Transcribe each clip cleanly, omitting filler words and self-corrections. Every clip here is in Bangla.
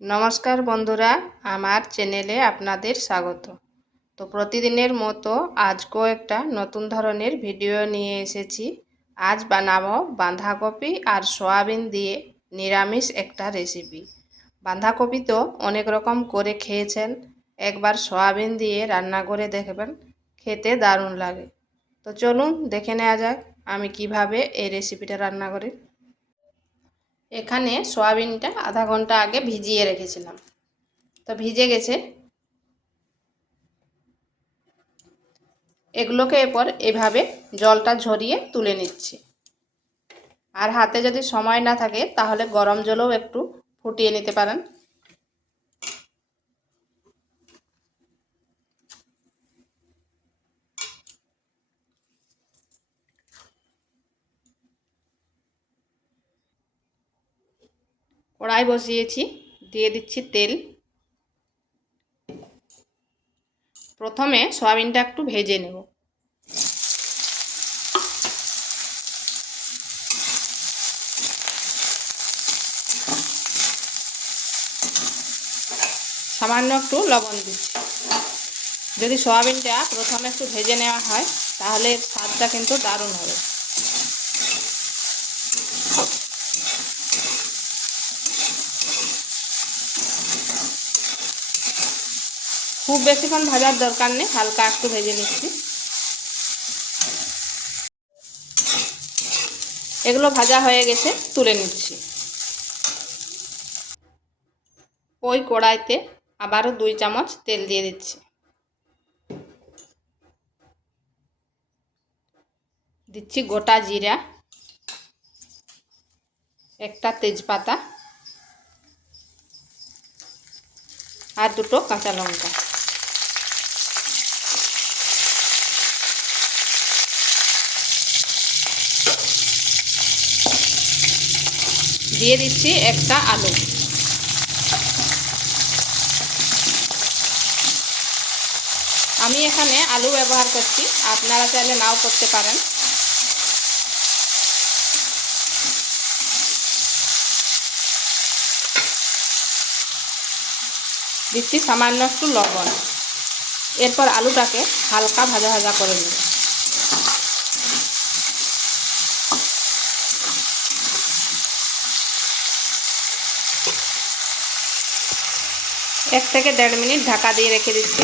নমস্কার বন্ধুরা, আমার চ্যানেলে আপনাদের স্বাগত। তো প্রতিদিনের মতো আজকেও একটা নতুন ধরনের ভিডিও নিয়ে এসেছি। আজ বানাবো বাঁধাকপি আর সয়াবিন দিয়ে নিরামিষ একটা রেসিপি। বাঁধাকপি তো অনেক রকম করে খেয়েছেন, একবার সয়াবিন দিয়ে রান্না করে দেখবেন, খেতে দারুণ লাগে। তো চলুন দেখে নেওয়া যাক আমি কিভাবে এই রেসিপিটা রান্না করি। এখানে সয়াবিনটা আধা ঘন্টা আগে ভিজিয়ে রেখেছিলাম, তো ভিজে গেছে। এগুলোকে এরপর এভাবে জলটা ঝরিয়ে তুলে নিচ্ছি। আর হাতে যদি সময় না থাকে তাহলে গরম জলেও একটু ফুটিয়ে নিতে পারেন। কড়াই বসিয়েছি, দিয়ে দিচ্ছি তেল। প্রথমে সয়াবিনটা একটু ভেজে নেব। সামান্য একটু লবণ দিচ্ছি। যদি সয়াবিনটা প্রথমে একটু ভেজে নেওয়া হয় তাহলে স্বাদটা কিন্তু দারুণ হবে। খুব বেশিক্ষণ ভাজার দরকার নেই, হালকা একটু ভেজে নিচ্ছি। এগুলো ভাজা হয়ে গেছে, তুলে নিচ্ছি। ওই কড়াইতে আবারও 2 চামচ তেল দিয়ে দিচ্ছি। দিচ্ছি গোটা জিরা, একটা তেজপাতা আর 2টো কাঁচা লঙ্কা। দিয়ে দিচ্ছি একটা আলু। আমি এখানে আলু ব্যবহার করছি, আপনারা চাইলে নাও করতে পারেন। দিচ্ছি সামান্য একটু লবণ। এরপর আলুটাকে হালকা ভাজা ভাজা করে নেব। এক থেকে 1.5 মিনিট ঢাকা দিয়ে রেখে দিচ্ছি।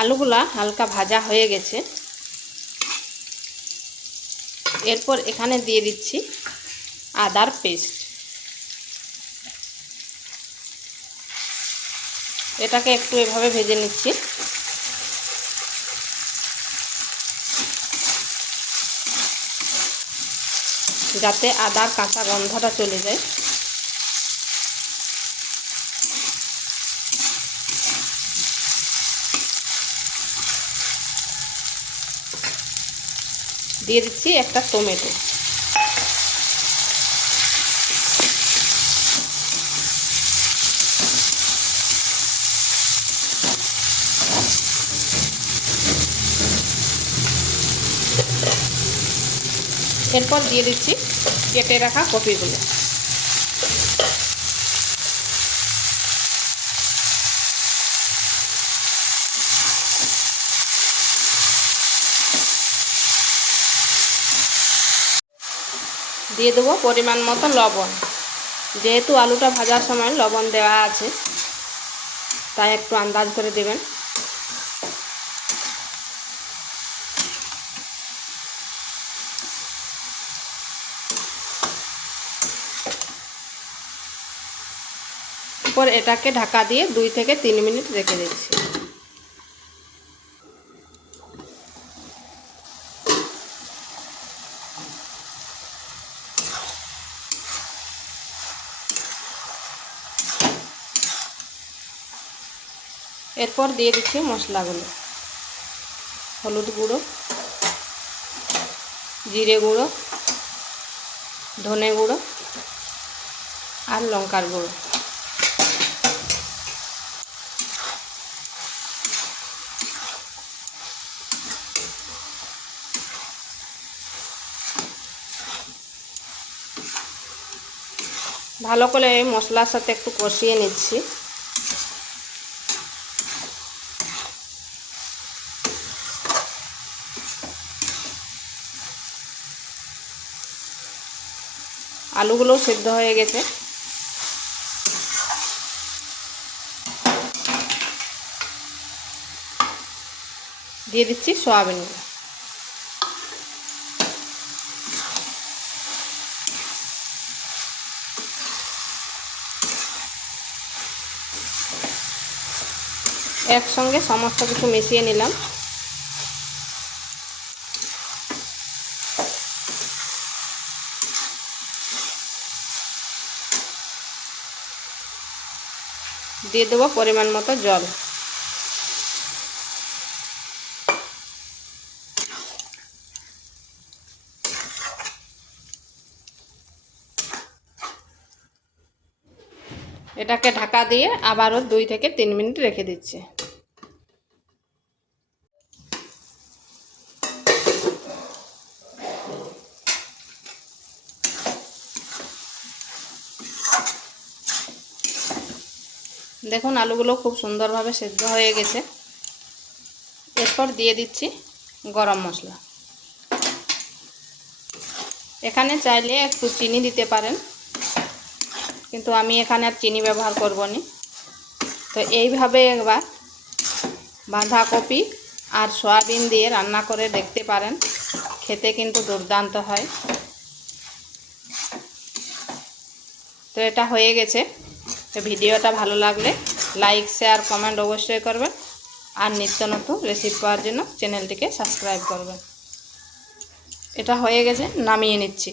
আলুগুলা হালকা ভাজা হয়ে গেছে। এরপর এখানে দিয়ে দিচ্ছি আদার পেস্ট। এটাকে একটু এভাবে ভেজে নিচ্ছি। যাতে আদার কাঁচা গন্ধটা চলে যায়। দিয়ে দিচ্ছি একটা টমেটো। এরপর দিয়ে দিচ্ছি কেটে রাখা কপিগুলো। দিয়ে দেবো পরিমাণ মতো লবণ। যেহেতু আলুটা ভাজার সময় লবণ দেওয়া আছে, তাই একটু আন্দাজ করে দেবেন। এরপর এটাকে ঢাকা দিয়ে 2 থেকে 3 মিনিট রেখে দিচ্ছি। এরপর দিয়ে দিচ্ছি মশলাগুলো। হলুদ গুঁড়ো, জিরে গুঁড়ো, ধনে গুঁড়ো আর লঙ্কার গুঁড়ো। ভালো করে এই মশলার সাথে একটু কষিয়ে নিচ্ছি। আলুগুলোও সিদ্ধ হয়ে গেছে। দিয়ে দিচ্ছি সয়াবিনগুলো। একসঙ্গে সমস্ত কিছু মিশিয়ে নিলাম। দিয়ে দেবো পরিমাণ মতো জল। এটাকে ঢাকা দিয়ে আবারও 2 থেকে 3 মিনিট রেখে দিচ্ছি। দেখুন আলুগুলো খুব সুন্দরভাবে সেদ্ধ হয়ে গেছে। এরপর দিয়ে দিচ্ছি গরম মশলা। এখানে চাইলে একটু চিনি দিতে পারেন, কিন্তু আমি এখানে আর চিনি ব্যবহার করব না। তো এইভাবে একবার বাঁধাকপি আর সয়াবিন দিয়ে রান্না করে দেখতে পারেন, খেতে কিন্তু দুর্দান্ত হয়। তো এটা হয়ে গেছে। তো ভিডিওটা ভালো লাগলে লাইক, শেয়ার, কমেন্ট অবশ্যই করবেন। আর নিত্য নতুন রেসিপি পাওয়ার জন্য চ্যানেলটিকে সাবস্ক্রাইব করবেন। এটা হয়ে গেছে, নামিয়ে নিচ্ছি।